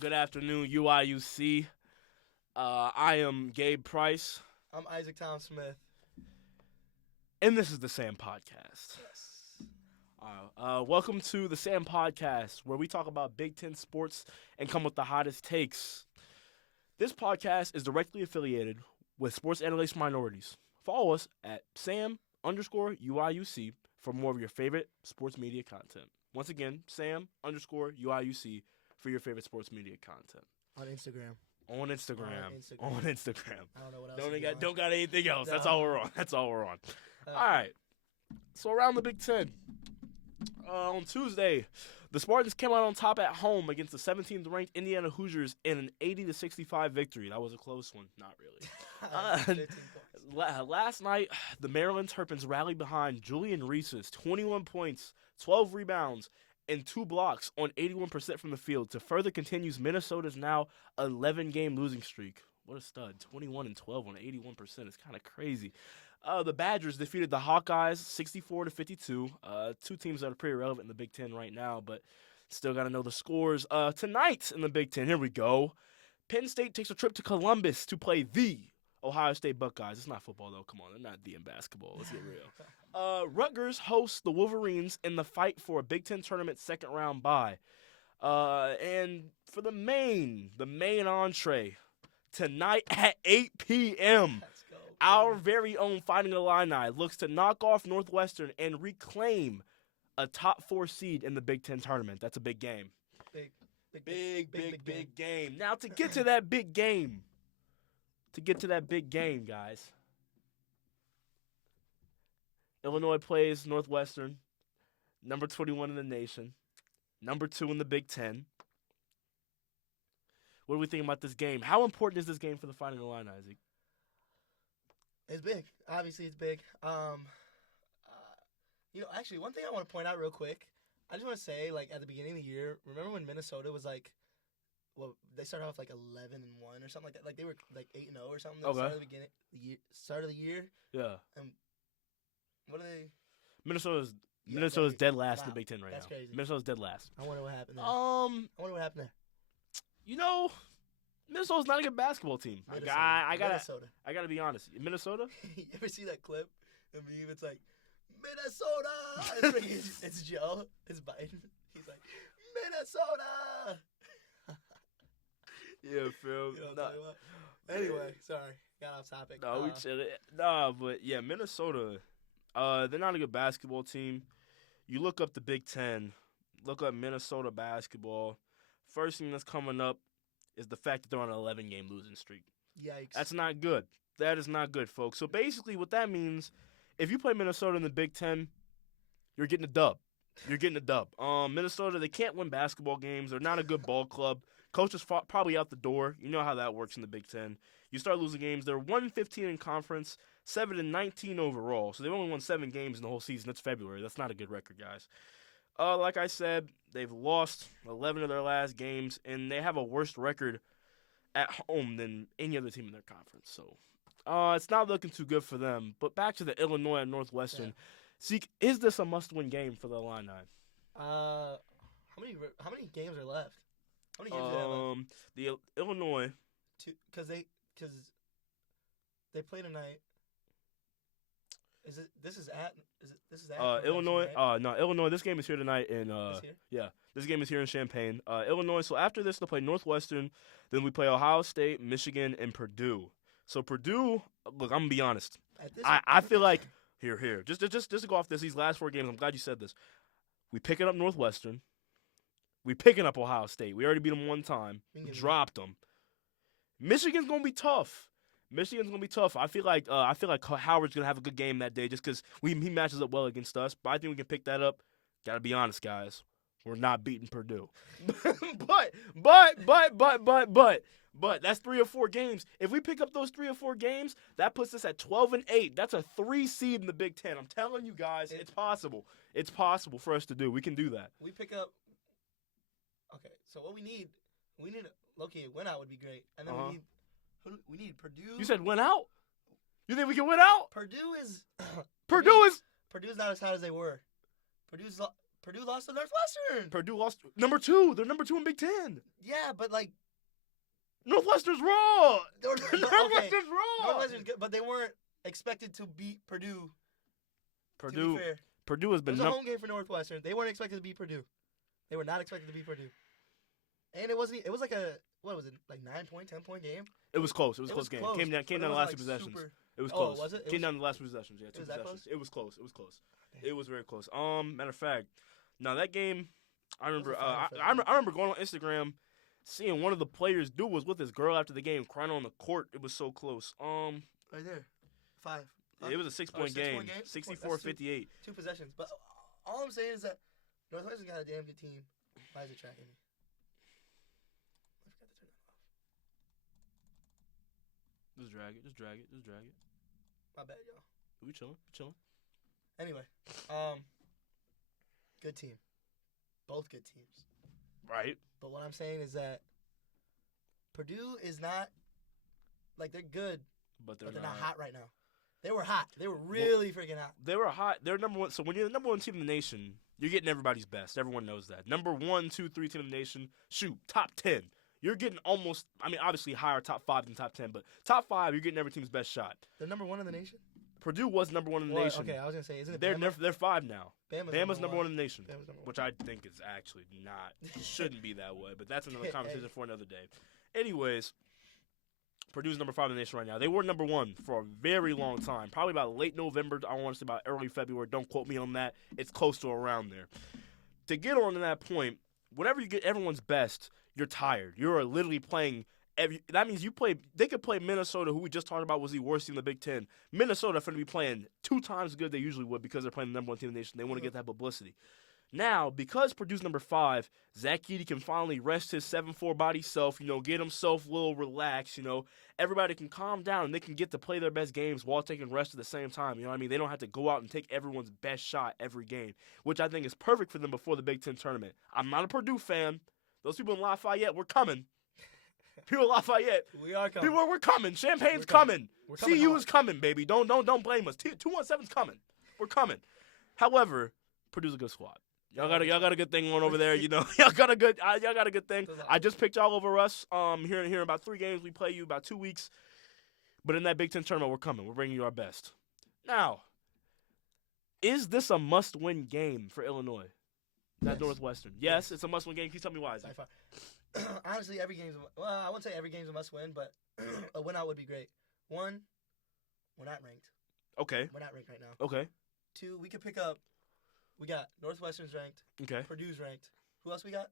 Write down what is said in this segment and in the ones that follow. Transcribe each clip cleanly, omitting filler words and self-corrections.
Good afternoon, UIUC. I am Gabe Price, I'm Isaac Tom Smith. and this is the Sam Podcast. Yes. Welcome to the Sam Podcast, where we talk about Big Ten sports and come with the hottest takes. This podcast is directly affiliated with Sports Analytics Minorities. Follow us at Sam_UIUC for more of your favorite sports media content. Once again, Sam_UIUC for your favorite sports media content. On Instagram. On Instagram. I don't know what else. Don't got anything else. No. That's all we're on. Uh, All right. So around the Big Ten, on Tuesday, the Spartans came out on top at home against the 17th ranked Indiana Hoosiers in an 80-65 victory. That was a close one. Not really. 15 points. Last night, the Maryland Terrapins rallied behind Julian Reese's 21 points, 12 rebounds, and 2 blocks on 81% from the field to further continues Minnesota's now 11-game losing streak. What a stud. 21 and 12 on 81%. It's kind of crazy. The Badgers defeated the Hawkeyes 64-52. Two teams that are pretty relevant in the Big Ten right now, but still got to know the scores. Tonight in the Big Ten, here we go. Penn State takes a trip to Columbus to play the Ohio State Buckeyes. It's not football, though. Come on, they're not the in basketball. Let's get real. Rutgers hosts the Wolverines in the fight for a Big Ten tournament second round bye. And for the main entree, tonight at 8 p.m., Let's go. our very own Fighting Illini looks to knock off Northwestern and reclaim a top 4 seed in the Big Ten tournament. That's a big game. Big game. Now, to get to that big game, guys, Illinois plays Northwestern, number 21 in the nation, number 2 in the Big Ten. What do we think about this game? How important is this game for the Fighting Illini, Isaac? It's big. Obviously, it's big. Actually, one thing I want to point out real quick. I just want to say, at the beginning of the year, remember when Minnesota was they started off 11-1 or something like that. Like they were 8-0 or something. Okay. Start of the year. Yeah. What are they? Minnesota's Yeah, dead last in the wow, Big Ten right that's now. crazy. Minnesota's dead last. I wonder what happened there. Minnesota's not a good basketball team. Minnesota. I Minnesota. gotta be honest. Minnesota? You ever see that clip? The meme, it's like, Minnesota! It's Joe. It's Biden. He's like, Minnesota! Yeah, Phil. You know what I'm talking about? Anyway, sorry. Got off topic. No, we chillin'. Nah, but yeah, Minnesota, they're not a good basketball team. You look up the Big Ten, look up Minnesota basketball. First thing that's coming up is the fact that they're on an 11-game losing streak. Yikes. That's not good. That is not good, folks. So basically what that means, if you play Minnesota in the Big Ten, you're getting a dub. Minnesota, they can't win basketball games. They're not a good ball club. Coach is probably out the door. You know how that works in the Big Ten. You start losing games. They're 1-15 in conference, 7-19 overall. So they've only won 7 games in the whole season. That's February. That's not a good record, guys. Like I said, they've lost 11 of their last games, and they have a worse record at home than any other team in their conference. So it's not looking too good for them. But back to the Illinois and Northwestern. Yeah. Zeke, is this a must-win game for the Illini? How many games are left? How many games do they have left? The Illinois. Because they play tonight. This is at Illinois. Right? No, Illinois. This game is here tonight in It's here? yeah. This game is here in Champaign. Illinois. So after this, they'll play Northwestern. Then we play Ohio State, Michigan, and Purdue. So Purdue. Look, I'm gonna be honest. I feel like here. Just to go off these last 4 games. I'm glad you said this. We picking up Northwestern. We picking up Ohio State. We already beat them 1 time. We dropped them. Michigan's gonna be tough. I feel like Howard's gonna have a good game that day just because he matches up well against us. But I think we can pick that up. Gotta be honest, guys. We're not beating Purdue. but that's 3 or 4 games. If we pick up those 3 or 4 games, that puts us at 12-8. That's a 3 seed in the Big Ten. I'm telling you guys, it's possible. It's possible for us to do. We can do that. We pick up. Okay, so what we need Loki a win out would be great, and then we need Purdue. You said win out? You think we can win out? Purdue is Purdue is Purdue's not as hot as they were. Purdue's Purdue lost to Northwestern. Purdue lost number 2. They're number 2 in Big Ten. Yeah, but like Northwestern's raw. okay, Northwestern's raw. Northwestern's good, but they weren't expected to beat Purdue. To be fair. Purdue has It been was a home game for Northwestern. They weren't expected to beat Purdue. They were not expected to beat Purdue. And it wasn't. It was like a what was it? Like 9-point, 10-point game. It was close. It was a close game. Came down but the it was, last like, 2 possessions. super- It was Oh, close. was it? It Came was- down the last 2 possessions. Yeah, 2 was that possessions. close? It was close. It was close. Damn. It was very close. Matter of fact, now that game, I remember. Final I for remember going on Instagram, seeing one of the players was with his girl after the game, crying on the court. It was so close. Right there, 5. It was a 6-point game. 64-58. 2 possessions. But all I'm saying is that Northwestern got a damn good team. Why is it tracking me? I forgot to turn that off. Just drag it. Just drag it. Just drag it. My bad, y'all. We chilling. Chilling. Anyway, good team. Both good teams. Right. But what I'm saying is that Purdue is not like they're good, But but they're not hot right now. They were hot. They were really freaking hot. They were hot. They're number 1. So when you're the number 1 team in the nation, you're getting everybody's best. Everyone knows that. Number 1, 2, 3 team in the nation. Shoot, top 10. You're getting almost. I mean, obviously higher top 5 than top 10, but top 5, you're getting every team's best shot. They're number 1 in the nation. Purdue was number 1 in the Well, nation. okay, I was gonna say, isn't it? They're Bama? they're 5 now. Bama's Bama's number 1 in the nation, Bama's number 1. which I think is actually not. Shouldn't be that way, but that's another Hey. conversation for another day. Anyways, Purdue's number 5 in the nation right now. They were number 1 for a very long time, probably about late November. I want to say about early February. Don't quote me on that. It's close to around there. To get on to that point, whenever you get everyone's best, you're tired. You're literally playing. That means you play. They could play Minnesota, who we just talked about was the worst team in the Big Ten. Minnesota going to be playing 2 times as good they usually would because they're playing the number 1 team in the nation. They want to get that publicity. Now, because Purdue's number 5, Zach Edey can finally rest his 7'4" body self, get himself a little relaxed, Everybody can calm down and they can get to play their best games while taking rest at the same time, you know what I mean? They don't have to go out and take everyone's best shot every game, which I think is perfect for them before the Big Ten tournament. I'm not a Purdue fan. Those people in Lafayette, we're coming. People in Lafayette, We are coming. we're coming. Champagne's We're coming. coming. We're coming CU hard. is coming, baby. Don't blame us. 217's coming. We're coming. However, Purdue's a good squad. Y'all got a good thing going over there, Y'all got a good thing. I just picked y'all over us. Here in about 3 games we play you about 2 weeks. But in that Big Ten tournament, we're coming. We're bringing you our best. Now, is this a must-win game for Illinois? That Yes. Northwestern. Yes, it's a must-win game. Can you tell me why? By far. Honestly, every game's I wouldn't say every game's a must win, but a win out would be great. 1, we're not ranked. Okay. We're not ranked right now. Okay. 2, we could pick up. We got Northwestern's ranked. Okay. Purdue's ranked. Who else we got?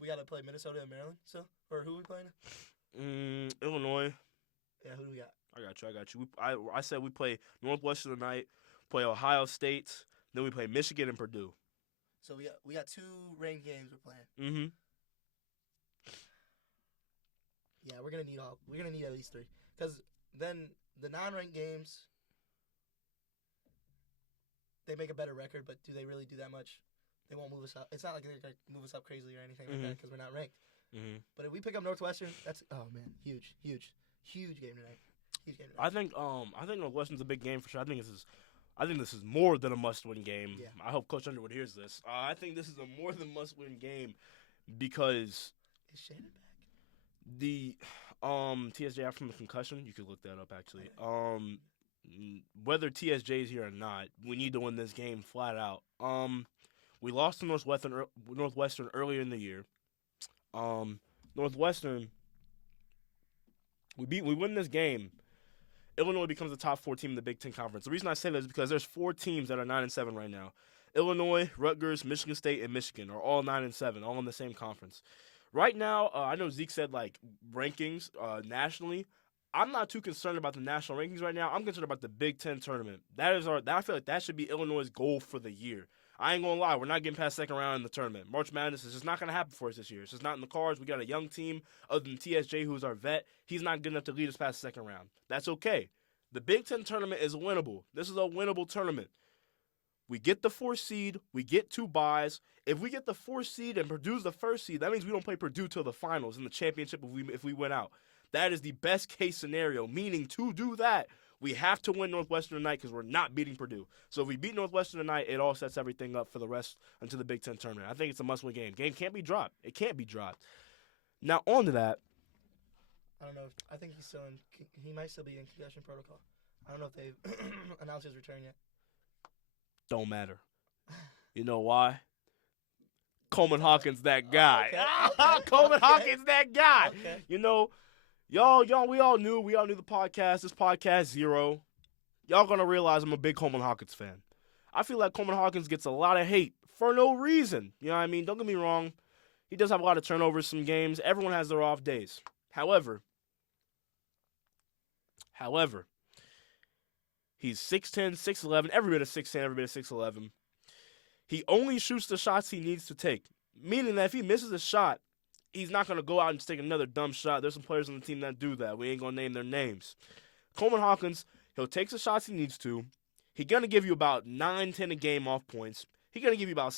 We got to play Minnesota and Maryland still, or who are we playing? Illinois. Yeah, who do we got? I got you. I said we play Northwestern tonight, play Ohio State, then we play Michigan and Purdue. So we got 2 ranked games we're playing. Mm-hmm. Yeah, we're gonna need at least 3, because then the non-ranked games, they make a better record, but do they really do that much? They won't move us up. It's not like they're gonna move us up crazy or anything like that because we're not ranked. Mm-hmm. But if we pick up Northwestern, that's man, huge game tonight. Huge game tonight. I think Northwestern's a big game for sure. I think this is more than a must-win game. Yeah. I hope Coach Underwood hears this. I think this is a more than must-win game because Is Shannon back? the TSJ out from the concussion. You could look that up actually. Whether TSJ is here or not, we need to win this game flat out. We lost to Northwestern earlier in the year. Northwestern, we win this game. Illinois becomes the top 4 team in the Big Ten Conference. The reason I say that is because there's 4 teams that are 9-7 right now. Illinois, Rutgers, Michigan State, and Michigan are all 9-7, all in the same conference. Right now, I know Zeke said like rankings nationally. I'm not too concerned about the national rankings right now. I'm concerned about the Big Ten tournament. I feel like that should be Illinois' goal for the year. I ain't gonna lie, we're not getting past second round in the tournament. March Madness is just not gonna happen for us this year. It's just not in the cards. We got a young team other than TSJ, who's our vet. He's not good enough to lead us past the second round. That's okay. The Big Ten tournament is winnable. This is a winnable tournament. We get the 4th seed. We get 2 byes. If we get the 4th seed and Purdue's the 1st seed, that means we don't play Purdue till the finals in the championship if we win out. That is the best case scenario, meaning to do that, We have to win Northwestern tonight because we're not beating Purdue. So if we beat Northwestern tonight, it all sets everything up for the rest until the Big Ten tournament. I think it's a must-win game. Game can't be dropped. It can't be dropped. Now, on to that. I don't know. I think he's still in. He might still be in concussion protocol. I don't know if they've announced his return yet. Don't matter. You know why? Coleman Hawkins, that guy. Okay. Coleman Okay. Hawkins, that guy. Okay. You know, y'all, we all knew the podcast. This podcast 0. Y'all gonna realize I'm a big Coleman Hawkins fan. I feel like Coleman Hawkins gets a lot of hate for no reason. You know what I mean? Don't get me wrong. He does have a lot of turnovers some games. Everyone has their off days. However, he's 6'10", 6'11", every bit of 6'10", every bit of 6'11". He only shoots the shots he needs to take, meaning that if he misses a shot, he's not going to go out and just take another dumb shot. There's some players on the team that do that. We ain't going to name their names. Coleman Hawkins, he'll take the shots he needs to. He's going to give you about 9, 10 a game off points. He's going to give you about,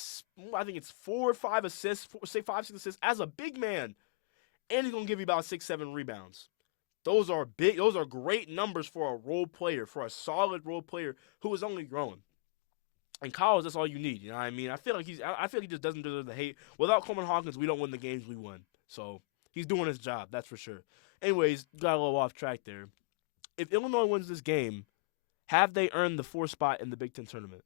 I think it's 4 or 5 assists, 6 assists as a big man. And he's going to give you about 6, 7 rebounds. Those are great numbers for a role player, for a solid role player who is only growing. In college, that's all you need. You know what I mean? I feel like he just doesn't deserve the hate. Without Coleman Hawkins, we don't win the games we win. So he's doing his job, that's for sure. Anyways, got a little off track there. If Illinois wins this game, have they earned the 4th spot in the Big Ten tournament?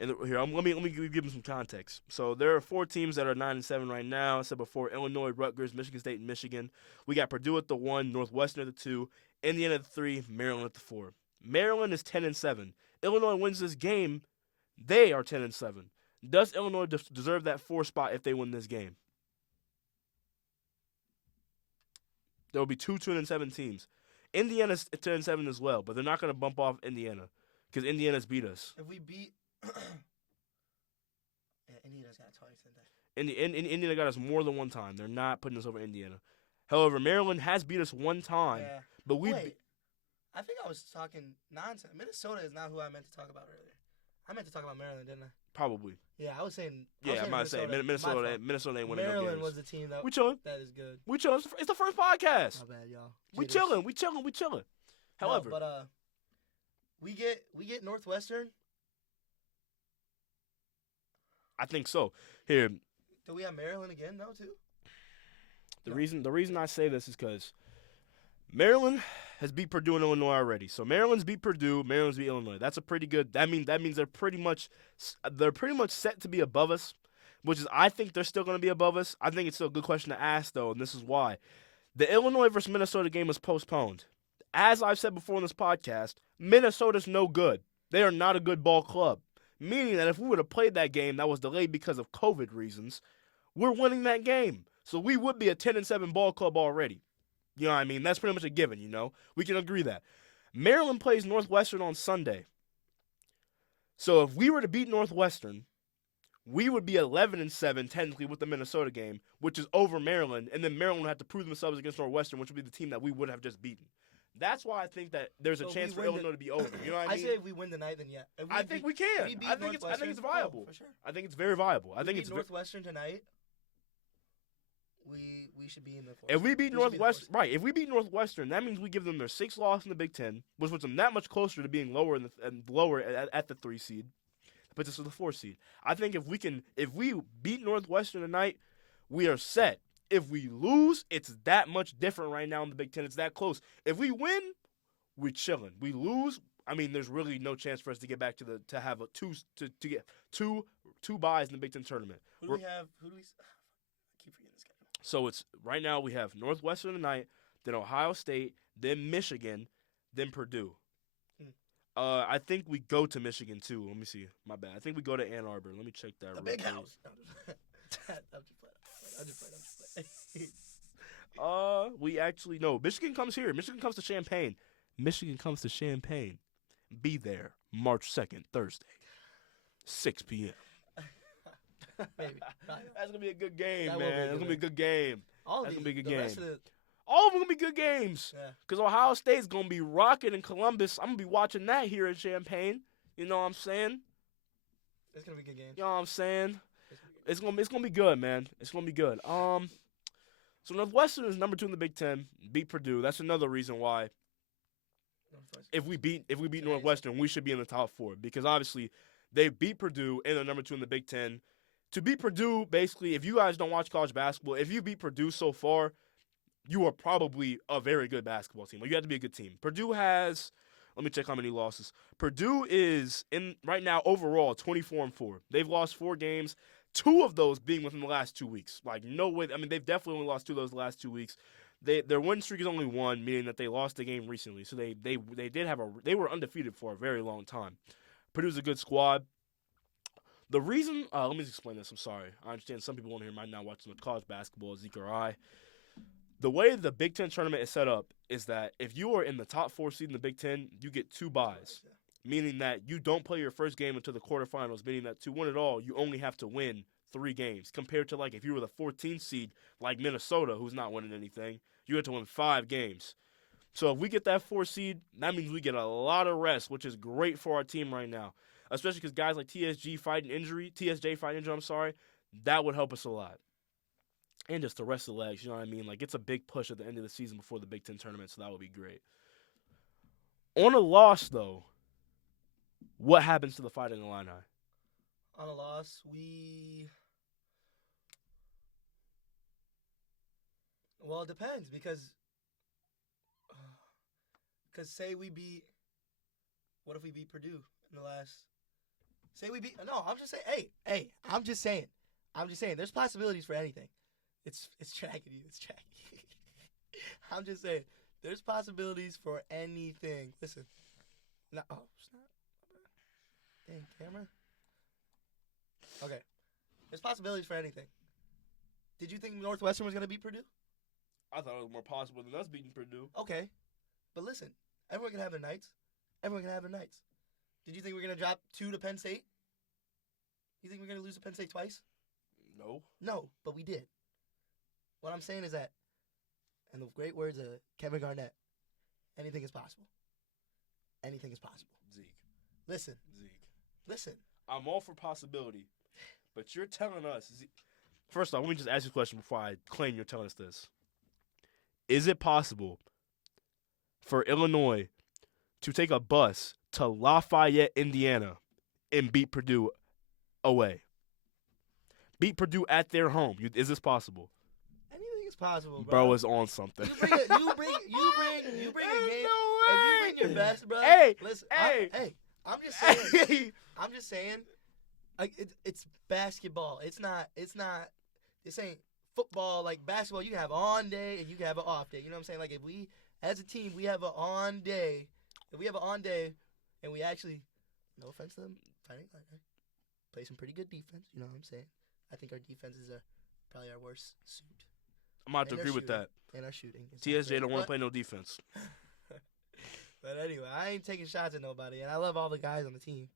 And here, let me give them some context. So there are 4 teams that are 9-7 right now. I said before, Illinois, Rutgers, Michigan State, and Michigan. We got Purdue at the 1, Northwestern at the 2, Indiana at the 3, Maryland at the 4. Maryland is 10-7. Illinois wins this game, they are 10-7. Does Illinois deserve that 4th spot if they win this game? There will be 2 2-7 teams. Indiana's 10-7 as well, but they're not going to bump off Indiana because Indiana's beat us. If we beat, Indiana's got twice, didn't they? Indiana got us more than one time. They're not putting us over Indiana. However, Maryland has beat us one time, Yeah. but we. Wait, I think I was talking nonsense. Minnesota is not who I meant to talk about earlier. I meant to talk about Maryland, didn't I? Probably. Yeah, I was saying. Yeah, I might say Minnesota ain't winning no Maryland games. was the team that We chilling. that is good. We chilling. It's the first podcast. My bad, y'all. We Jitters. chilling. However, no, but we get Northwestern. I think so. Here, Do we have Maryland again? No, too. the reason I say this is because Maryland has beat Purdue and Illinois already. So Maryland's beat Purdue, Maryland's beat Illinois. That's a pretty good. That means they're pretty much set to be above us, which is I think they're still going to be above us. I think it's still a good question to ask though, and this is why. The Illinois versus Minnesota game was postponed. As I've said before in this podcast, Minnesota's no good. They are not a good ball club. Meaning that if we would have played that game that was delayed because of COVID reasons, we're winning that game. So we would be a 10-7 ball club already. You know what I mean? That's pretty much a given, you know? We can agree that. Maryland plays Northwestern on Sunday. So if we were to beat Northwestern, we would be 11-7 technically with the Minnesota game, which is over Maryland, and then Maryland would have to prove themselves against Northwestern, which would be the team that we would have just beaten. That's why I think that there's a chance for Illinois to be over. You know what I mean? I say if we win tonight, then yeah. I think we can. I think it's viable. For sure. I think it's very viable. I think it's Northwestern tonight. We should be in the. If we beat Northwestern, right? If we beat Northwestern, that means we give them their 6th loss in the Big Ten, which puts them that much closer to being lower at the 3 seed, puts us to the 4 seed. I think if we beat Northwestern tonight, we are set. If we lose, it's that much different right now in the Big Ten. It's that close. If we win, we're chilling. We lose, I mean, there's really no chance for us to get back to get two buys in the Big Ten tournament. Who do we have? I keep forgetting the schedule. So it's right now we have Northwestern tonight, then Ohio State, then Michigan, then Purdue. I think we go to Michigan too. Let me see. My bad. I think we go to Ann Arbor. Let me check that. The real big quick. house. I'm just playing. We actually no. Michigan comes here. Michigan comes to Champaign. Be there March 2nd, Thursday, 6 p.m. Maybe. That's gonna be a good game, That will be man. That's gonna be a good game. That's gonna be a good game. All of them gonna be good games. Yeah. Cause Ohio State's gonna be rocking in Columbus. I'm gonna be watching that here in Champaign. You know what I'm saying? It's gonna be a good game. You know what I'm saying? It's gonna be good, man. It's gonna be good. So Northwestern is number 2 in the Big Ten. Beat Purdue. That's another reason why if we beat Amazing. Northwestern, we should be in the top 4 because obviously they beat Purdue and they're number 2 in the Big Ten. To beat Purdue, basically, if you guys don't watch college basketball, if you beat Purdue so far, you are probably a very good basketball team. Like, you have to be a good team. Purdue has, let me check how many losses. Purdue is in right now overall 24-4. They've lost 4 games, 2 of those being within the last 2 weeks. Like, no way. I mean, they've definitely only lost 2 of those last 2 weeks. Their win streak is only 1, meaning that they lost the game recently. So they were undefeated for a very long time. Purdue's a good squad. The reason, let me just explain this. I'm sorry. I understand some people on here might not watch the college basketball, Zeke or I. The way the Big Ten tournament is set up is that if you are in the top 4 seed in the Big Ten, you get 2 byes, meaning that you don't play your first game until the quarterfinals, meaning that to win it all, you only have to win 3 games, compared to like if you were the 14th seed like Minnesota, who's not winning anything, you have to win 5 games. So if we get that 4 seed, that means we get a lot of rest, which is great for our team right now, especially because guys like TSJ fighting injury, that would help us a lot. And just the rest of the legs, you know what I mean? Like, it's a big push at the end of the season before the Big Ten tournament, so that would be great. On a loss, though, what happens to the Fighting Illini? On a loss, well, it depends because say we beat, what if we beat Purdue in the last? Say we beat. No, I'm just saying. Hey, I'm just saying. There's possibilities for anything. It's tracking you. It's tracking you. I'm just saying. There's possibilities for anything. Listen. No, oh, snap. Dang, camera. Okay. There's possibilities for anything. Did you think Northwestern was going to beat Purdue? I thought it was more possible than us beating Purdue. Okay. But listen, everyone can have their nights. Did you think we were going to drop 2 to Penn State? You think we're going to lose to Penn State twice? No. No, but we did. What I'm saying is that, in the great words of Kevin Garnett, anything is possible. Anything is possible. Zeke. Listen. I'm all for possibility, but you're telling us. First off, let me just ask you a question before I claim you're telling us this. Is it possible for Illinois to take a bus to Lafayette, Indiana, and beat Purdue away? Beat Purdue at their home. Is this possible? Anything is possible, bro. Is on something. You bring a game. No way. If you bring your best, bro. Listen, I'm just saying. Like it's basketball. It's not. This ain't football. Like basketball, you can have on day and you can have an off day. You know what I'm saying? Like if we, as a team, we have an on day. If we have an on day, and we actually, no offense to them, play some pretty good defense. You know what I'm saying? I think our defenses are probably our worst suit. I'm about to agree with that. And our shooting. TSJ don't want to play no defense. But anyway, I ain't taking shots at nobody, and I love all the guys on the team.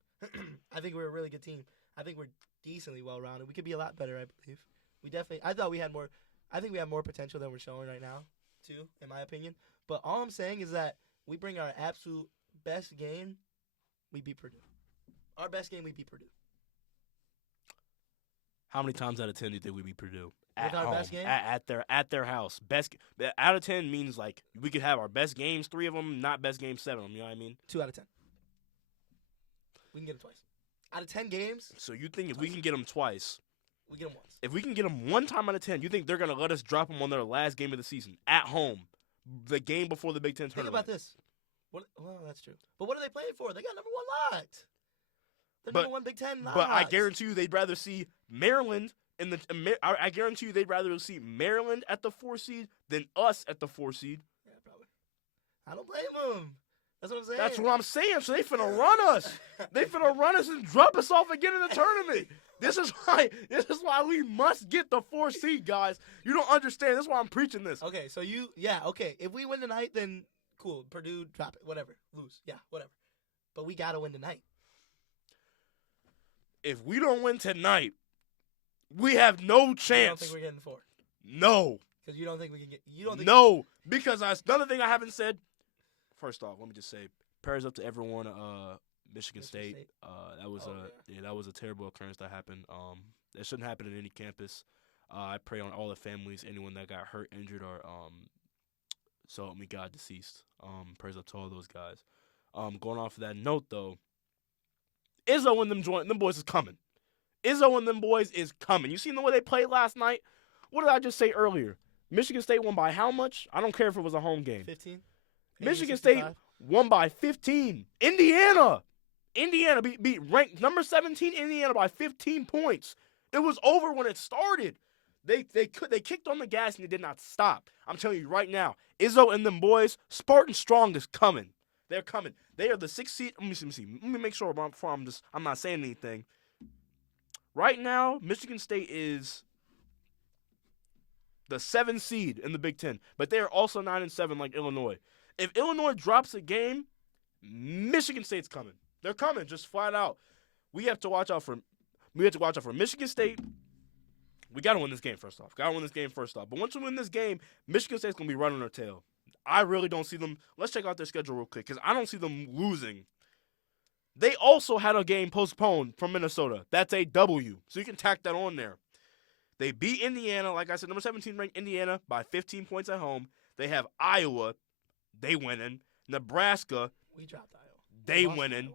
I think we're a really good team. I think we're decently well-rounded. We could be a lot better, I believe. I thought we had more. I think we have more potential than we're showing right now, too, in my opinion. But all I'm saying is that we bring our absolute best game, we beat Purdue. Our best game, we beat Purdue. How many times out of 10 do you think we beat Purdue? At our best game? At their house. Best out of 10 means like we could have our best games, 3 of them, not best games, 7 of them. You know what I mean? 2 out of 10. We can get them twice. Out of 10 games. So you think if we can get them twice, we get them once. If we can get them 1 time out of 10, you think they're gonna let us drop them on their last game of the season at home, the game before the Big Ten tournament? Think about this. Well, that's true. But what are they playing for? They got number 1 lot. They're number 1 Big Ten lot. But I guarantee you, they'd rather see Maryland in the. I guarantee you, they'd rather see Maryland at the 4 seed than us at the 4 seed. Yeah, probably. I don't blame them. That's what I'm saying. That's what I'm saying. So they finna run us. They finna run us and drop us off again in the tournament. This is why we must get the 4 seed, guys. You don't understand. That's why I'm preaching this. Okay, so okay. If we win tonight, then cool. Purdue, drop it. Whatever. Lose. Yeah, whatever. But we gotta win tonight. If we don't win tonight, we have no chance. You don't think we're getting 4? No. Because you don't think we can get. You don't think. No, because another thing I haven't said. First off, let me just say, prayers up to everyone. Michigan State. That was a terrible occurrence that happened. That shouldn't happen in any campus. I pray on all the families, anyone that got hurt, injured, or So help me God, deceased. Prayers up to all those guys. Going off of that note though, Izzo and them boys is coming. Izzo and them boys is coming. You seen the way they played last night? What did I just say earlier? Michigan State won by how much? I don't care if it was a home game. 15. Michigan State won by 15. Indiana beat ranked number 17 Indiana by 15 points. It was over when it started. They kicked on the gas and they did not stop. I'm telling you right now, Izzo and them boys, Spartan Strong is coming. They're coming. They are the 6th seed. Let me see. Let me make sure before I'm not saying anything. Right now, Michigan State is the 7th seed in the Big Ten, but they are also 9-7 like Illinois. If Illinois drops a game, Michigan State's coming. They're coming, just flat out. We have to watch out for Michigan State. We got to win this game first off. But once we win this game, Michigan State's going to be running their tail. I really don't see them. Let's check out their schedule real quick because I don't see them losing. They also had a game postponed from Minnesota. That's a W. So you can tack that on there. They beat Indiana, like I said, number 17 ranked Indiana by 15 points at home. They have Iowa. They winning. Nebraska. We dropped Iowa. They winning.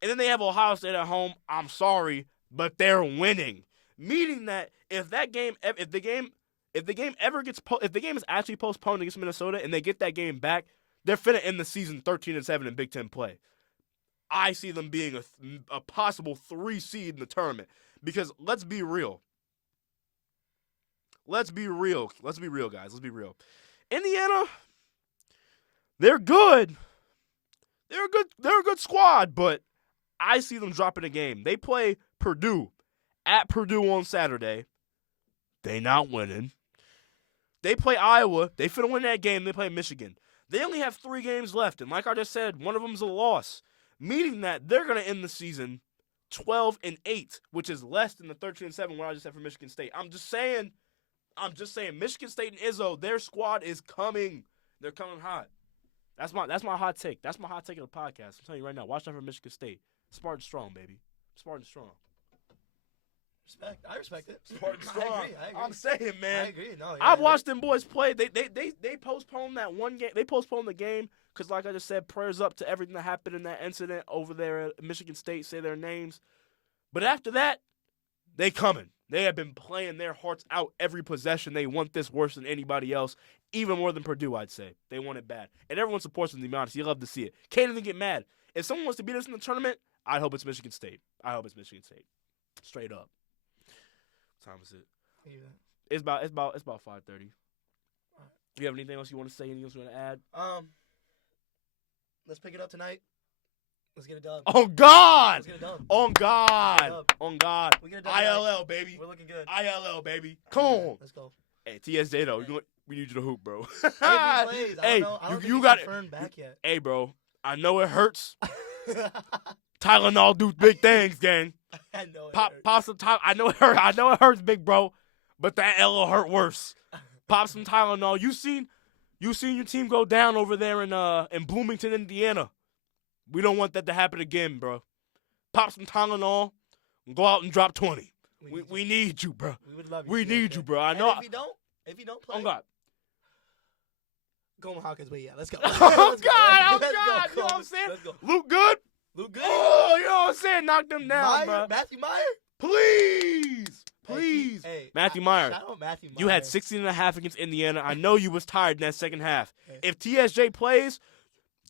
And then they have Ohio State at home. I'm sorry, but they're winning. Meaning that if the game is actually postponed against Minnesota and they get that game back, they're finna end the season 13-7 in Big Ten play. I see them being a possible 3 seed in the tournament because let's be real. Let's be real, guys. Let's be real. Indiana, they're good. They're a good squad, but I see them dropping a game. They play Purdue at Purdue on Saturday. They not winning. They play Iowa. They finna win that game. They play Michigan. They only have 3 games left, and like I just said, one of them's a loss, meaning that they're gonna end the season 12-8, which is less than the 13-7 what I just said for Michigan State. I'm just saying, Michigan State and Izzo, their squad is coming. They're coming hot. That's my hot take. That's my hot take of the podcast. I'm telling you right now. Watch out for Michigan State. Spartan Strong, baby. Spartan Strong. Respect. I respect it. Spartan Strong. I agree. I'm saying, man. I agree. No, I've watched them boys play. They postponed that one game. They postponed the game because, like I just said, prayers up to everything that happened in that incident over there at Michigan State. Say their names. But after that, they coming. They have been playing their hearts out every possession. They want this worse than anybody else, even more than Purdue, I'd say. They want it bad. And everyone supports them, to be honest. You love to see it. Can't even get mad. If someone wants to beat us in the tournament, I hope it's Michigan State. Straight up. What time is it? Yeah. It's about 5:30. Do you have anything else you want to say? Anything else you want to add? Let's pick it up tonight. Let's get it done. On God! Let's get it done. On God! On God! We get it done. ILL, baby. We're looking good. ILL, baby. Come on. Let's go. Hey, TSJ though, we need you to hoop, bro. Hey, if he plays, I don't think he's confirmed back yet. Hey, bro, I know it hurts. Tylenol do big things, gang. I know it Pop some Tylenol. I know it hurts. I know it hurts, big bro. But that L will hurt worse. Pop some Tylenol. You seen your team go down over there in Bloomington, Indiana. We don't want that to happen again, bro. Pop some Tylenol and go out and drop 20. We need you, bro. We would love you. We need you, bro. I know. If you don't play, Oh God. Go Hawkins, but yeah, let's go. Oh Let's go. God. Let's go. You know what I'm saying? Let's go. Luke good. Luke good. Oh, you know what I'm saying? Knock them down, bro. Matthew Meyer. Please. Hey, Matthew Meyer. Shout out Matthew Meyer. You had 16.5 against Indiana. I know you was tired in that second half. Hey. If TSJ plays,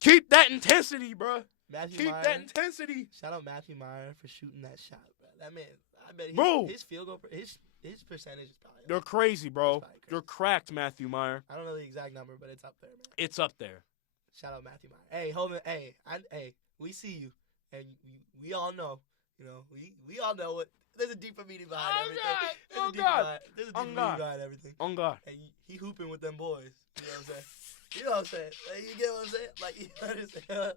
keep that intensity, bro. Matthew Meyer. Keep that intensity. Shout out Matthew Meyer for shooting that shot, bro. That man, I bet his field goal, his percentage is probably. You're crazy, bro. crazy. You're cracked, Matthew Meyer. I don't know the exact number, but it's up there, man. It's up there. Shout out Matthew Meyer. Hey, Holman. Hey, we see you, and we all know. You know, we all know it. There's a deeper meaning behind everything. Oh God. There's a deeper meaning behind everything. On God. And he hooping with them boys. You know what I'm saying? You know what I'm saying? Like, you get what I'm saying? Like, you understand what I'm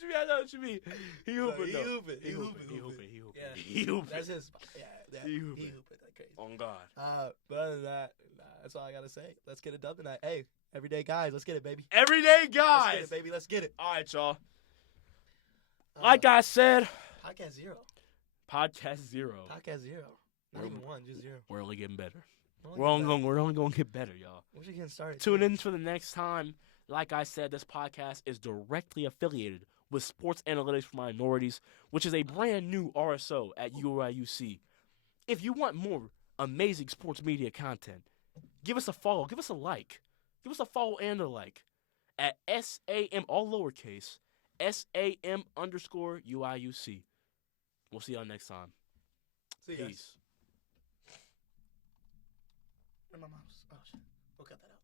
saying? I know what you mean. He hooping though. He hooping. Yeah. He hooping. That's his. Yeah. He hooping like crazy. On God. But other than that, that's all I gotta say. Let's get it done tonight. Hey, everyday guys, let's get it, baby. Everyday Let's guys. get it, baby. Let's get it. All right, y'all. Like I said, Podcast zero. Podcast zero. Not even one, just zero. We're only getting better. We're We're only going to get better, y'all. We're just getting started. Tune in for the next time. Like I said, this podcast is directly affiliated with Sports Analytics for Minorities, which is a brand new RSO at UIUC. If you want more amazing sports media content, give us a follow, give us a like. Give us a follow and a like at SAM, all lowercase, SAM_UIUC. We'll see y'all next time. See you guys. Peace. Where's my mouse? Oh, shit. We'll cut that out.